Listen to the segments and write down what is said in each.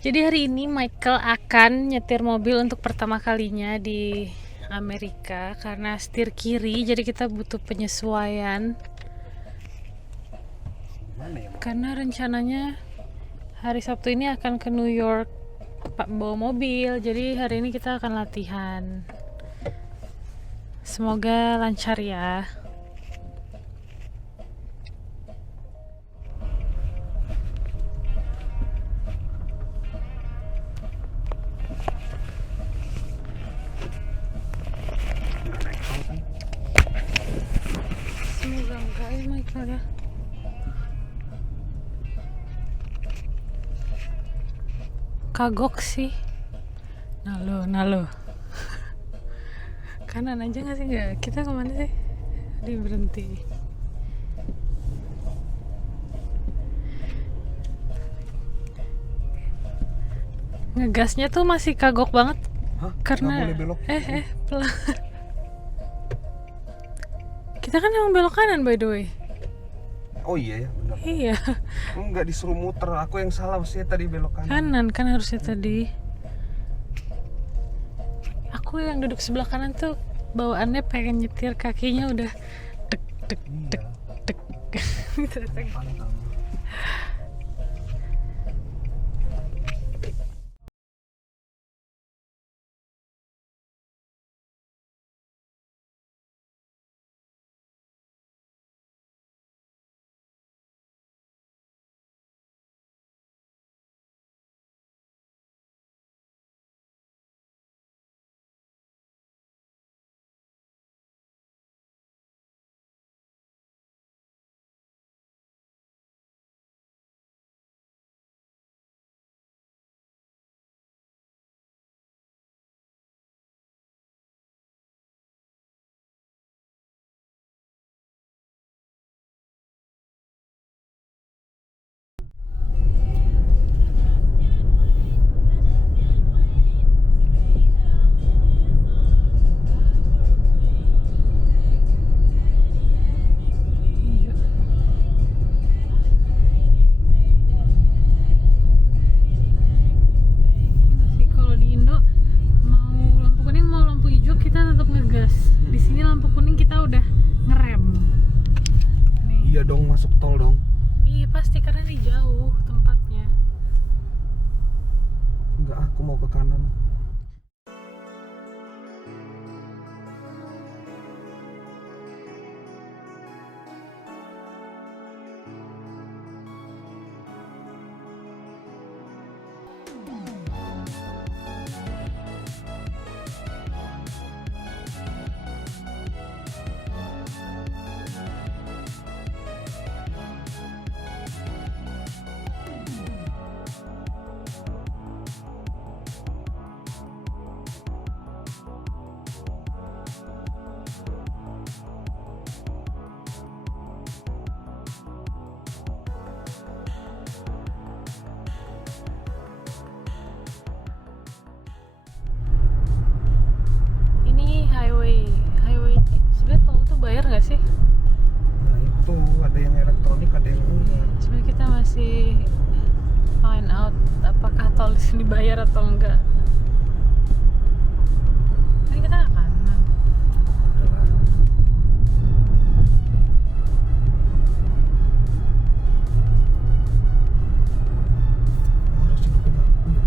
Jadi hari ini Michael akan nyetir mobil untuk pertama kalinya di Amerika karena setir kiri, jadi kita butuh penyesuaian. Karena rencananya hari Sabtu ini akan ke New York bawa mobil, jadi hari ini kita akan latihan. Semoga lancar ya. Semoga enggak ya Michael ya. Kagok sih. Nah lo. Kanan aja nggak sih, nggak? Kita kemana sih? Di berhenti. Ngegasnya tuh masih kagok banget. Hah? Karena Nggak boleh belok? pelan. Kita kan emang belok kanan by the way. Oh iya ya, benar. Iya, Enggak disuruh muter, aku yang salah sih tadi belok kanan. kanan kan harusnya tadi. Aku yang duduk sebelah kanan tuh bawaannya pengen nyetir, kakinya udah dek dek dek dek. Pantang. Sih kalau di Indo mau lampu kuning mau lampu hijau kita tetap ngegas. Di sini lampu kuning kita udah ngerem. Nih. Iya dong, masuk tol dong. Iya pasti karena ini jauh tempatnya. Enggak, aku mau ke kanan. Ini highway sebenarnya tol tuh bayar nggak sih? Nah itu, ada yang elektronik, ada yang enggak. Sebenarnya kita masih find out apakah tol di sini bayar atau enggak. Ini kita ke kanan. Harus hidupin aku ya.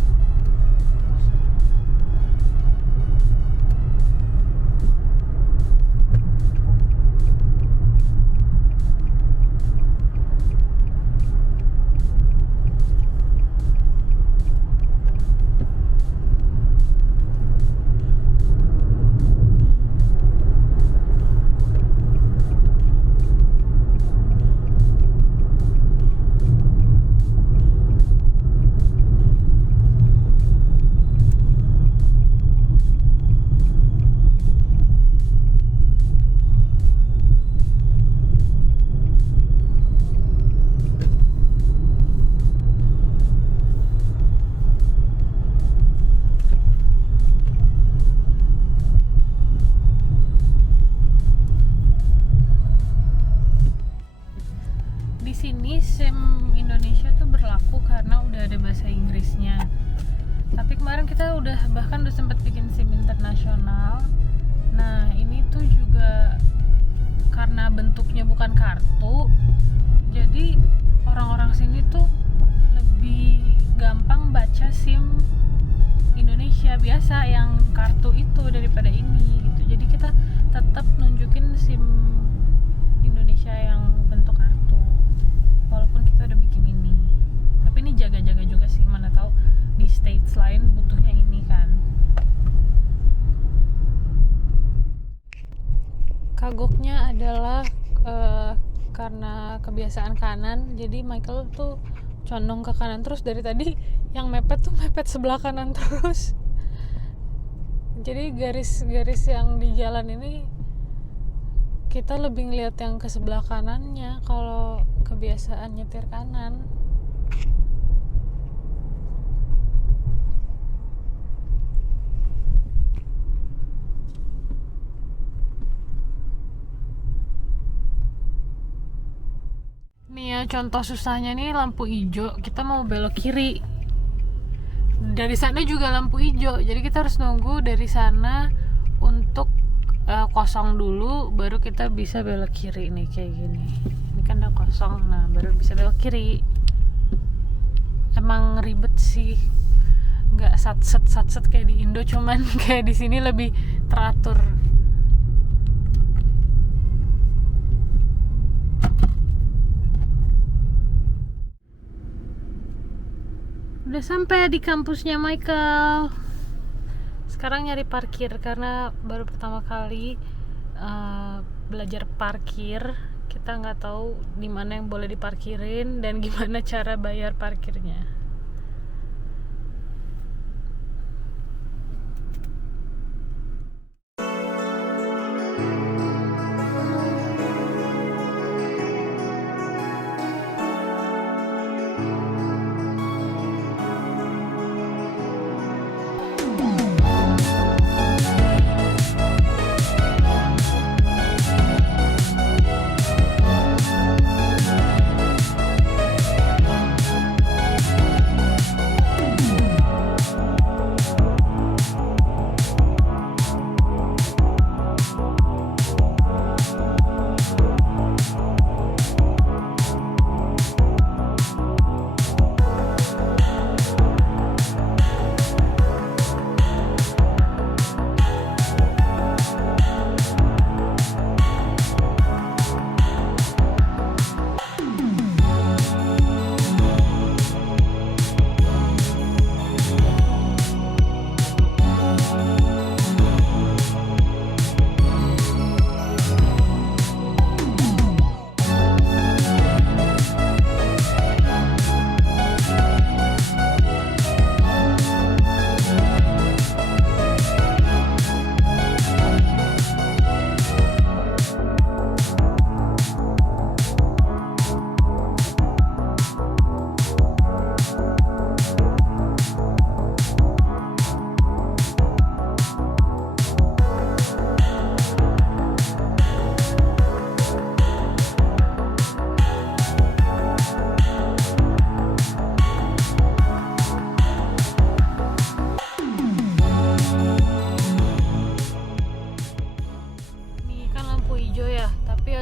kemarin kita bahkan udah sempat bikin SIM internasional. Nah ini tuh juga karena bentuknya bukan kartu, jadi orang-orang sini tuh lebih gampang baca SIM Indonesia biasa yang kartu itu daripada ini gitu. Jadi kita tetap nunjukin SIM Indonesia yang bentuk kartu walaupun kita udah bikin ini. Tapi ini jaga-jaga juga sih, mana tahu di states lain butuhnya ini kan. Kagoknya adalah karena kebiasaan kanan, jadi Michael tuh condong ke kanan terus. Dari tadi yang mepet tuh mepet sebelah kanan terus. Jadi garis-garis yang di jalan ini kita lebih ngeliat yang ke sebelah kanannya kalau kebiasaan nyetir kanan. Nih ya, contoh susahnya nih lampu hijau, kita mau belok kiri. Dari sana juga lampu hijau, jadi kita harus nunggu dari sana untuk kosong dulu, baru kita bisa belok kiri nih kayak gini. Ini kan udah kosong, nah baru bisa belok kiri. Emang ribet sih, nggak satset kayak di Indo, cuman kayak di sini lebih teratur. Udah sampai di kampusnya Michael. Sekarang nyari parkir karena baru pertama kali belajar parkir. Kita nggak tahu di mana yang boleh diparkirin dan gimana cara bayar parkirnya.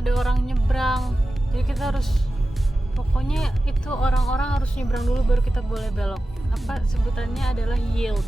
Ada orang nyebrang, jadi kita harus, pokoknya itu orang-orang harus nyebrang dulu baru kita boleh belok. Apa sebutannya adalah yield.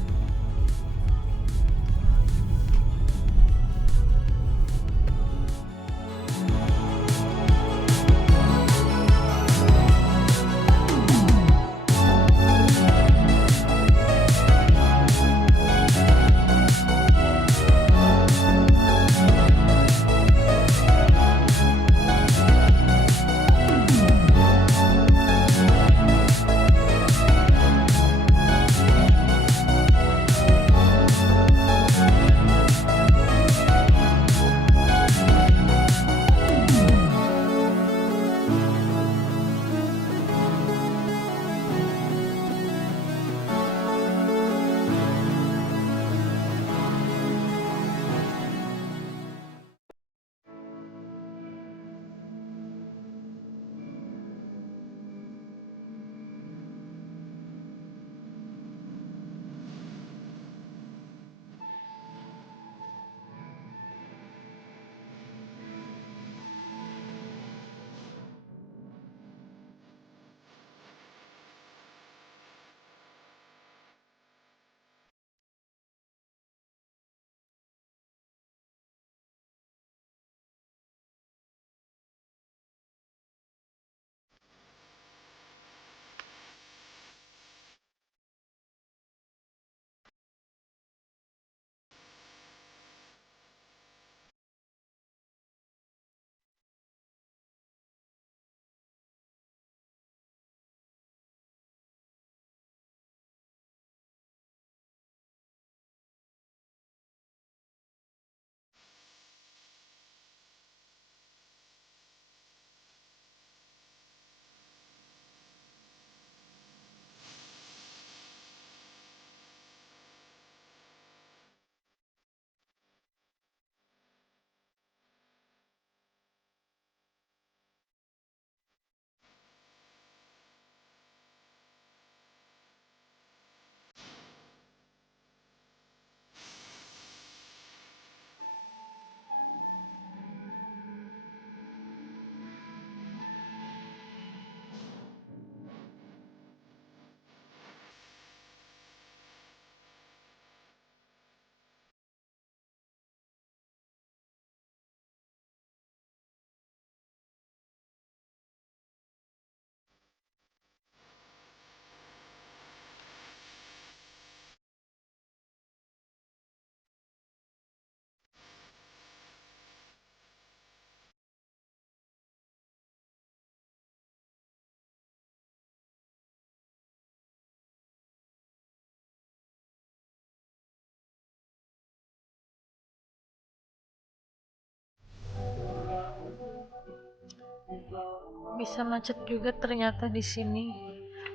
bisa macet juga ternyata di sini.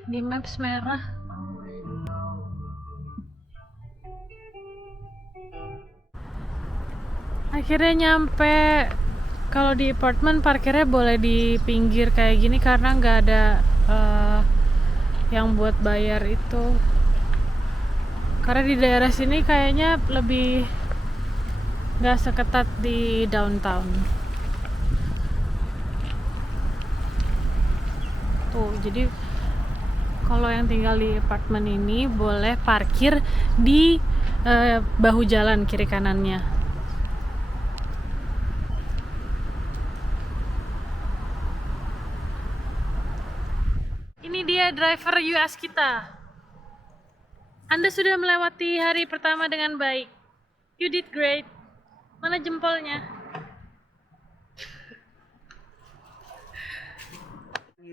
Di Maps merah. Akhirnya nyampe. Kalau di apartemen parkirnya boleh di pinggir kayak gini karena nggak ada yang buat bayar itu. Karena di daerah sini kayaknya lebih nggak seketat di downtown. Tuh, jadi kalau yang tinggal di apartemen ini boleh parkir di bahu jalan kiri kanannya. Ini dia driver US kita. Anda sudah melewati hari pertama dengan baik. You did great. Mana jempolnya?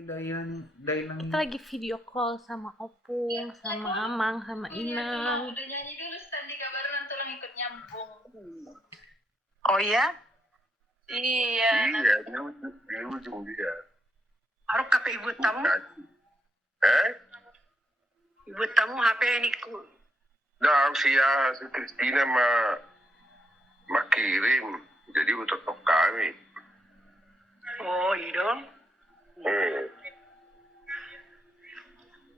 Kita lagi video call sama Opung, sama Amang, sama Inang. Udah nyanyi dulu Standi kabar nanti orang ikut nyambung. Oh ya? Iya. Iya, di ujung dia. Harus KP ibu tamu? Ibu tamu HP ini ku. Dah, si Kristina kirim. Jadi untuk kami. Oh iya.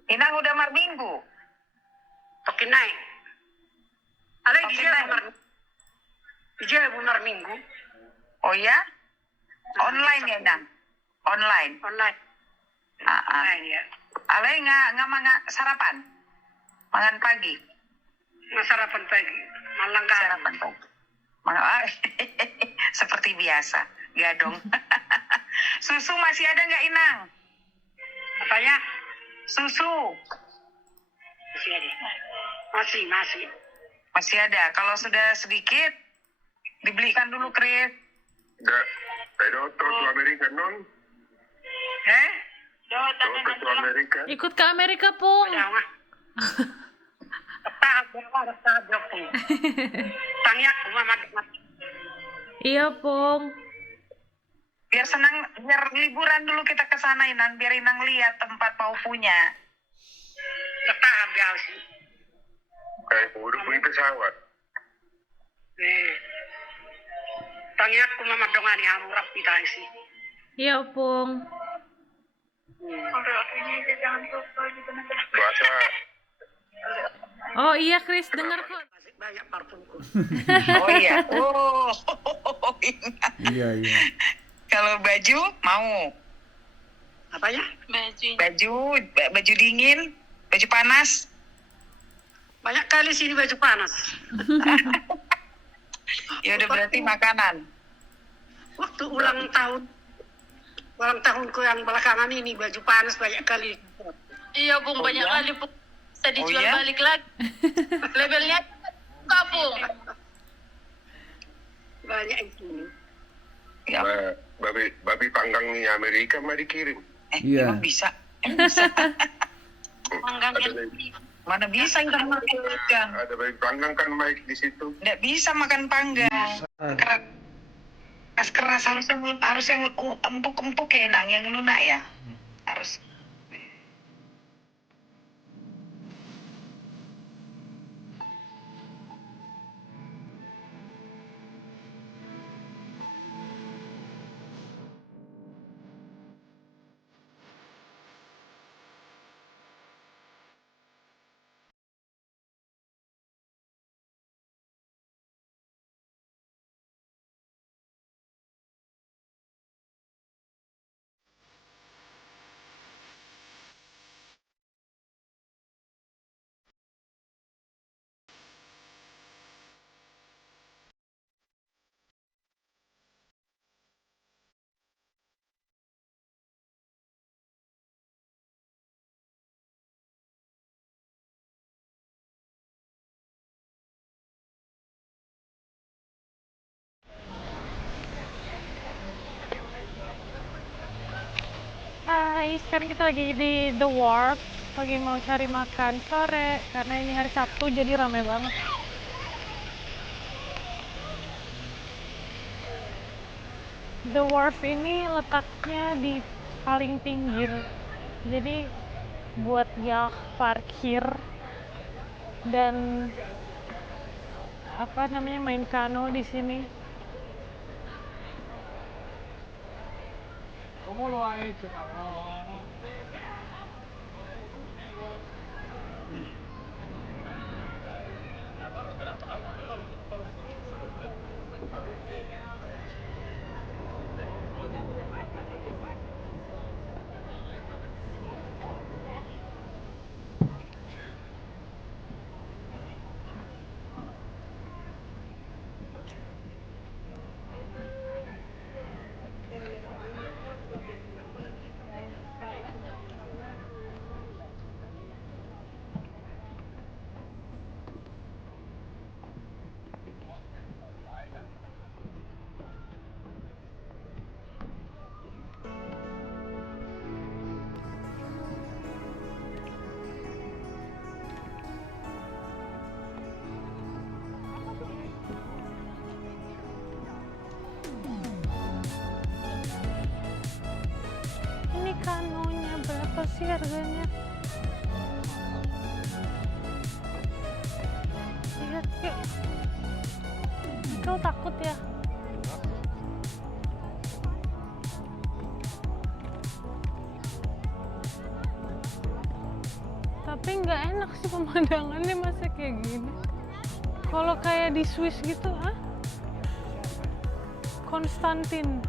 Inang udah mar minggu. Pakai naik. Ada Pakai di dia naik. Dia benar minggu. Oh ya? Online ya, Nang? Online. Online. Online ya. Alay nggak sarapan? Makan pagi? Nggak sarapan pagi. Malang Sarapan pagi. Seperti biasa. Gadong. Susu masih ada nggak, Inang? Apanya? Susu? Masih ada. Masih. Masih ada. Kalau sudah sedikit, dibelikan dulu, Kris. Pero to Amerika non? To Amerika. Ikut ke Amerika, Pung. Jangan. Tahap berapa? Tangyak mama. Iya, Pung. Biar liburan dulu kita ke sana, Inang. Biar Inang lihat tempat mau punya. Tahap ya sih. Kayak udah punya pesawat. Tangyak mama dongani hamurap kita sih. Iya, Pung. Puasa. Oh iya, Chris, dengar kok. Masih banyak parfumku. Oh iya. Oh, Inang. Iya. Kalau baju mau? Apanya? Baju dingin, baju panas. Banyak kali sini baju panas. Ya udah berarti makanan. Waktu ulang tahunku yang belakangan ini baju panas banyak kali. Iya, Bung, banyak iya? kali Bung. Bisa dijual iya? balik lagi. Labelnya Bung. Banyak itu. Ya, Babi panggang nih Amerika mah dikirim. Iya. emang bisa. Emang bisa. Manggangnya. Mana bisa kita makan panggang? Ada babi panggang kan baik di situ. Nggak bisa makan panggang. Keras harus yang empuk-empuk ya, Nang, yang lunak ya. Harus. Hai, sekarang kita lagi di The Wharf. Lagi mau cari makan sore karena ini hari Sabtu jadi rame banget. The Wharf ini letaknya di paling pinggir. Jadi buat yacht parkir dan main kano di sini. Ini kanonya berapa sih harganya? Lihat yuk. Kau takut ya? Tapi nggak enak sih pemandangannya, masa kayak gini. Kalau kayak di Swiss gitu, Konstantin.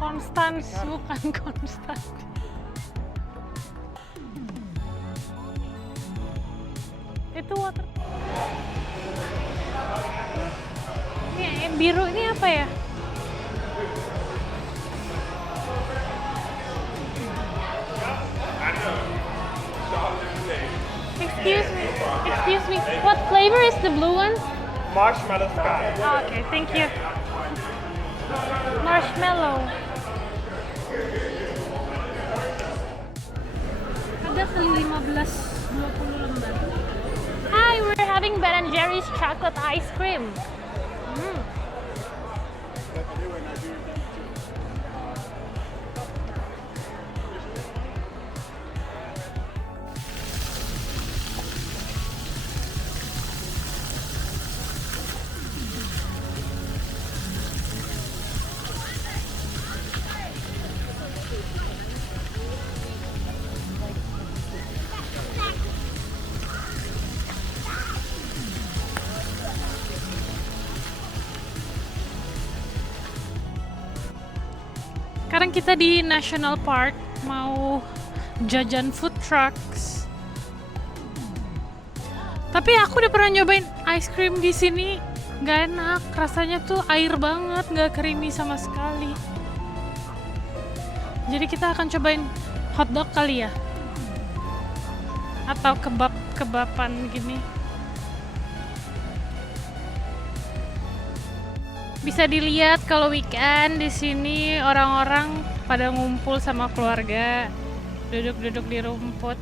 Konstans, bukan Konstantin. Itu water. Ini biru ini apa ya? Excuse me. What flavor is the blue one? Marshmallow sky. Oh, okay, thank you. Marshmallow. Ada kali 15-20 lembar. Hi, we're having Ben & Jerry's chocolate ice cream. Sekarang kita di National Park mau jajan food trucks. Tapi aku udah pernah nyobain ice cream di sini, nggak enak. Rasanya tuh air banget, nggak creamy sama sekali. Jadi kita akan cobain hotdog kali ya, atau kebab-kebaban gini. Bisa dilihat kalau weekend di sini orang-orang pada ngumpul sama keluarga, duduk-duduk di rumput.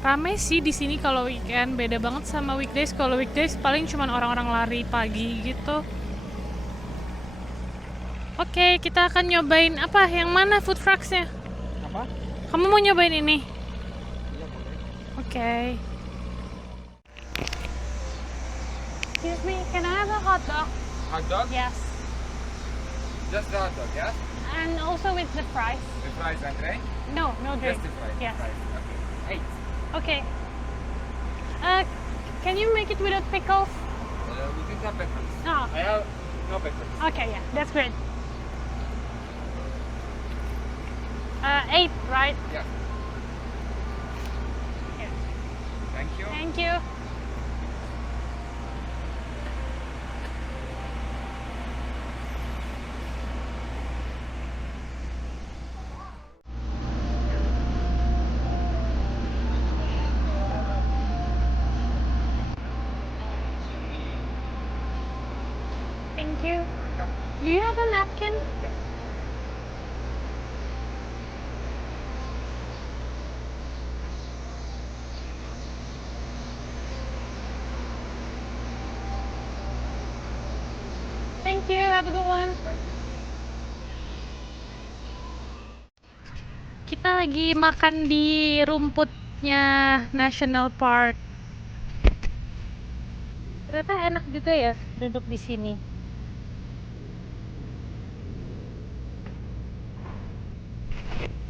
Ramai sih di sini kalau weekend, beda banget sama weekdays. Kalau weekdays paling cuman orang-orang lari pagi gitu. Oke, kita akan nyobain apa? Yang mana food trucks-nya? Apa? Kamu mau nyobain ini? Iya boleh. Oke. Excuse me, can I have a hot dog? Hot dog? Yes. Just the hot dog, yes? And also with the fries. The fries and drink? No drink. Just the fries. Yes. Fries. Okay. 8. Okay. Can you make it without pickles? We can have pickles. Oh, I have no pickles. okay, yeah, that's great. 8, right? Yeah. Yeah. Thank you. Thank you. Thank you. Do you have a napkin? Thank you. Have a good one. Kita lagi makan di rumputnya National Park. Ternyata enak juga ya duduk di sini.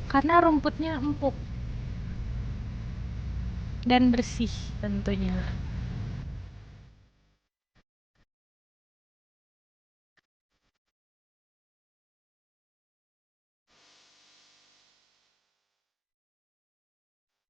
Karena rumputnya empuk dan bersih tentunya.